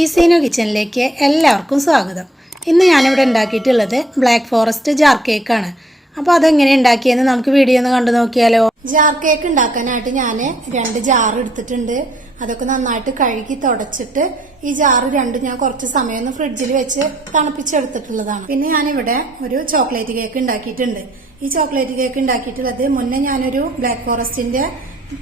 ഈസീനോ കിച്ചണിലേക്ക് എല്ലാവർക്കും സ്വാഗതം. ഇന്ന് ഞാനിവിടെ ഉണ്ടാക്കിയിട്ടുള്ളത് ബ്ലാക്ക് ഫോറസ്റ്റ് ജാർ കേക്കാണ്. അപ്പോൾ അതെങ്ങനെ ഉണ്ടാക്കിയെന്ന് നമുക്ക് വീഡിയോ ഒന്ന് കണ്ടു നോക്കിയാലോ. ജാർ കേക്ക് ഉണ്ടാക്കാനായിട്ട് ഞാൻ 2 ജാർ എടുത്തിട്ടുണ്ട്. അതൊക്കെ നന്നായിട്ട് കഴുകി തുടച്ചിട്ട് ഈ ജാറ് രണ്ടും ഞാൻ കുറച്ച് സമയം ഒന്ന് ഫ്രിഡ്ജിൽ വെച്ച് തണുപ്പിച്ചെടുത്തിട്ടുള്ളതാണ്. പിന്നെ ഞാനിവിടെ ഒരു ചോക്ലേറ്റ് കേക്ക് ഉണ്ടാക്കിയിട്ടുണ്ട്. ഈ ചോക്ലേറ്റ് കേക്ക് ഉണ്ടാക്കിയിട്ടുള്ളത് മുന്നേ ഞാനൊരു ബ്ലാക്ക് ഫോറസ്റ്റിന്റെ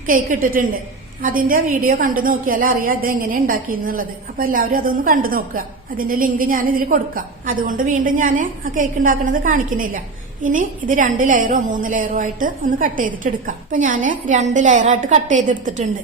കേക്ക് ഇട്ടിട്ടുണ്ട്. അതിന്റെ വീഡിയോ കണ്ടു നോക്കിയാൽ അറിയാം ഇത് എങ്ങനെ ഉണ്ടാക്കിയെന്നുള്ളത്. അപ്പൊ എല്ലാവരും അതൊന്ന് കണ്ടു നോക്കുക. അതിന്റെ ലിങ്ക് ഞാൻ ഇതിൽ കൊടുക്കാം. അതുകൊണ്ട് വീണ്ടും ഞാൻ ആ കേക്ക് ഉണ്ടാക്കുന്നത് കാണിക്കുന്നില്ല. ഇനി ഇത് 2 ലെയറോ 3 ലെയറോ ആയിട്ട് ഒന്ന് കട്ട് ചെയ്തിട്ട് എടുക്കാം. അപ്പൊ ഞാൻ 2 ലെയറായിട്ട് കട്ട് ചെയ്തെടുത്തിട്ടുണ്ട്.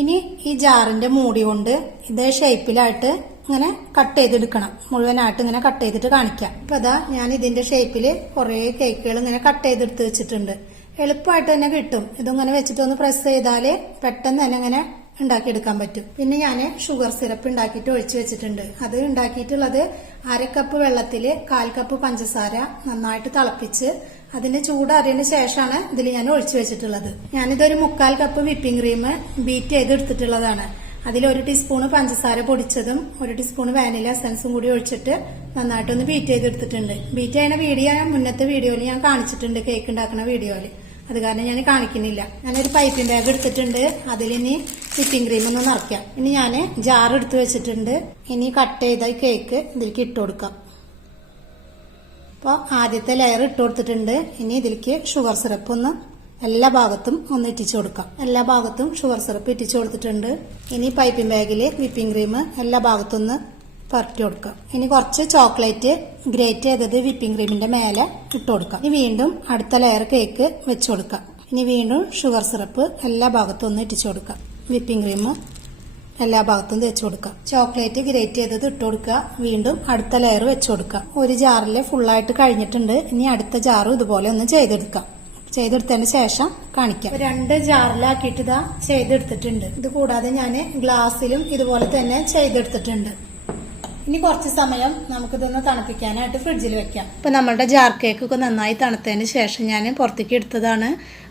ഇനി ഈ ജാറിന്റെ മൂടി കൊണ്ട് ഇതേ ഷേപ്പിലായിട്ട് ഇങ്ങനെ കട്ട് ചെയ്തെടുക്കണം. മുഴുവനായിട്ട് ഇങ്ങനെ കട്ട് ചെയ്തിട്ട് കാണിക്കാം. അപ്പൊ അതാ ഞാൻ ഇതിന്റെ ഷേപ്പിൽ കുറെ കേക്കുകൾ ഇങ്ങനെ കട്ട് ചെയ്തെടുത്ത് വെച്ചിട്ടുണ്ട്. എളുപ്പമായിട്ട് തന്നെ കിട്ടും. ഇതിങ്ങനെ വെച്ചിട്ടൊന്ന് പ്രസ് ചെയ്താല് പെട്ടെന്ന് തന്നെ ഇങ്ങനെ ഉണ്ടാക്കിയെടുക്കാൻ പറ്റും. പിന്നെ ഞാൻ ഷുഗർ സിറപ്പ് ഉണ്ടാക്കിയിട്ട് ഒഴിച്ചു വെച്ചിട്ടുണ്ട്. അത് ഉണ്ടാക്കിയിട്ടുള്ളത് 1/2 കപ്പ് വെള്ളത്തിൽ 1/4 കപ്പ് പഞ്ചസാര നന്നായിട്ട് തിളപ്പിച്ച് അതിന്റെ ചൂടാറിയതിന് ശേഷമാണ് ഇതിൽ ഞാൻ ഒഴിച്ചു വെച്ചിട്ടുള്ളത്. ഞാനിതൊരു 1/4 കപ്പ് വിപ്പിംഗ് ക്രീം ബീറ്റ് ചെയ്തെടുത്തിട്ടുള്ളതാണ്. അതിൽ 1 ടീസ്പൂൺ പഞ്ചസാര പൊടിച്ചതും 1 ടീസ്പൂൺ വാനില എസൻസും കൂടി ഒഴിച്ചിട്ട് നന്നായിട്ടൊന്ന് ബീറ്റ് ചെയ്തെടുത്തിട്ടുണ്ട്. ബീറ്റ് ചെയ്യുന്ന വീഡിയോ മുന്നത്തെ വീഡിയോയിൽ ഞാൻ കാണിച്ചിട്ടുണ്ട്, കേക്ക് ഉണ്ടാക്കുന്ന വീഡിയോയിൽ. അത് കാരണം ഞാൻ കാണിക്കുന്നില്ല. ഞാനൊരു പൈപ്പിംഗ് ബാഗ് എടുത്തിട്ടുണ്ട്. അതിലിനി വിപ്പിംഗ് ക്രീം ഒന്ന് നിറയ്ക്കാം. ഇനി ഞാൻ ജാർ എടുത്ത് വെച്ചിട്ടുണ്ട്. ഇനി കട്ട് ചെയ്ത കേക്ക് ഇതിലേക്ക് ഇട്ട് കൊടുക്കാം. അപ്പോൾ ആദ്യത്തെ ലെയർ ഇട്ട് കൊടുത്തിട്ടുണ്ട്. ഇനി ഇതിലേക്ക് ഷുഗർ സിറപ്പ് ഒന്ന് എല്ലാ ഭാഗത്തും ഒന്ന് ഇറ്റിച്ചു കൊടുക്കാം. എല്ലാ ഭാഗത്തും ഷുഗർ സിറപ്പ് ഇറ്റിച്ചു കൊടുത്തിട്ടുണ്ട്. ഇനി പൈപ്പിംഗ് ബാഗിൽ വിപ്പിംഗ് ക്രീം എല്ലാ ഭാഗത്തും ഒന്ന് പരട്ടി കൊടുക്കാം. ഇനി കുറച്ച് ചോക്ലേറ്റ് ഗ്രേറ്റ് ചെയ്തത് വിപ്പിംഗ് ക്രീമിന്റെ മേലെ ഇട്ട് കൊടുക്കാം. ഇനി വീണ്ടും അടുത്ത ലെയർ കേക്ക് വെച്ചു കൊടുക്കാം. ഇനി വീണ്ടും ഷുഗർ സിറപ്പ് എല്ലാ ഭാഗത്തും ഒന്ന് ഇറ്റിച്ചു കൊടുക്കാം. വിപ്പിംഗ് ക്രീം എല്ലാ ഭാഗത്തും തേച്ചു കൊടുക്കാം. ചോക്ലേറ്റ് ഗ്രേറ്റ് ചെയ്തത് ഇട്ട് കൊടുക്കുക. വീണ്ടും അടുത്ത ലെയർ വെച്ചു കൊടുക്കാം. ഒരു ജാറിൽ ഫുള്ളായിട്ട് കഴിഞ്ഞിട്ടുണ്ട്. ഇനി അടുത്ത ജാറും ഇതുപോലെ ഒന്ന് ചെയ്തെടുക്കാം. ചെയ്തെടുത്തതിന് ശേഷം കാണിക്കാം. 2 ജാറിലാക്കിയിട്ട് ഇതാ ചെയ്തെടുത്തിട്ടുണ്ട്. ഇത് കൂടാതെ ഞാൻ ഗ്ലാസ്സിലും ഇതുപോലെ തന്നെ ചെയ്തെടുത്തിട്ടുണ്ട്. ഇനി കുറച്ച് സമയം നമുക്കിതൊന്ന് തണുപ്പിക്കാനായിട്ട് ഫ്രിഡ്ജിൽ വെക്കാം. ഇപ്പൊ നമ്മളുടെ ജാർ കേക്ക് ഒക്കെ നന്നായി തണുത്തതിന് ശേഷം ഞാൻ പുറത്തേക്ക് എടുത്തതാണ്.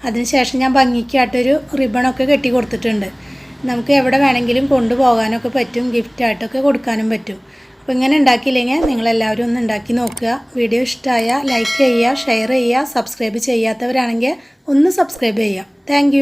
അതിനുശേഷം ഞാൻ ഭംഗിക്കായിട്ടൊരു റിബണൊക്കെ കെട്ടി കൊടുത്തിട്ടുണ്ട്. നമുക്ക് എവിടെ വേണമെങ്കിലും കൊണ്ടുപോകാനൊക്കെ പറ്റും, ഗിഫ്റ്റായിട്ടൊക്കെ കൊടുക്കാനും പറ്റും. അപ്പോൾ ഇങ്ങനെ ഉണ്ടാക്കിയില്ലെങ്കിൽ നിങ്ങളെല്ലാവരും ഒന്ന് ഉണ്ടാക്കി നോക്കുക. വീഡിയോ ഇഷ്ടമായ ലൈക്ക് ചെയ്യുക, ഷെയർ ചെയ്യുക. സബ്സ്ക്രൈബ് ചെയ്യാത്തവരാണെങ്കിൽ ഒന്ന് സബ്സ്ക്രൈബ് ചെയ്യുക. താങ്ക്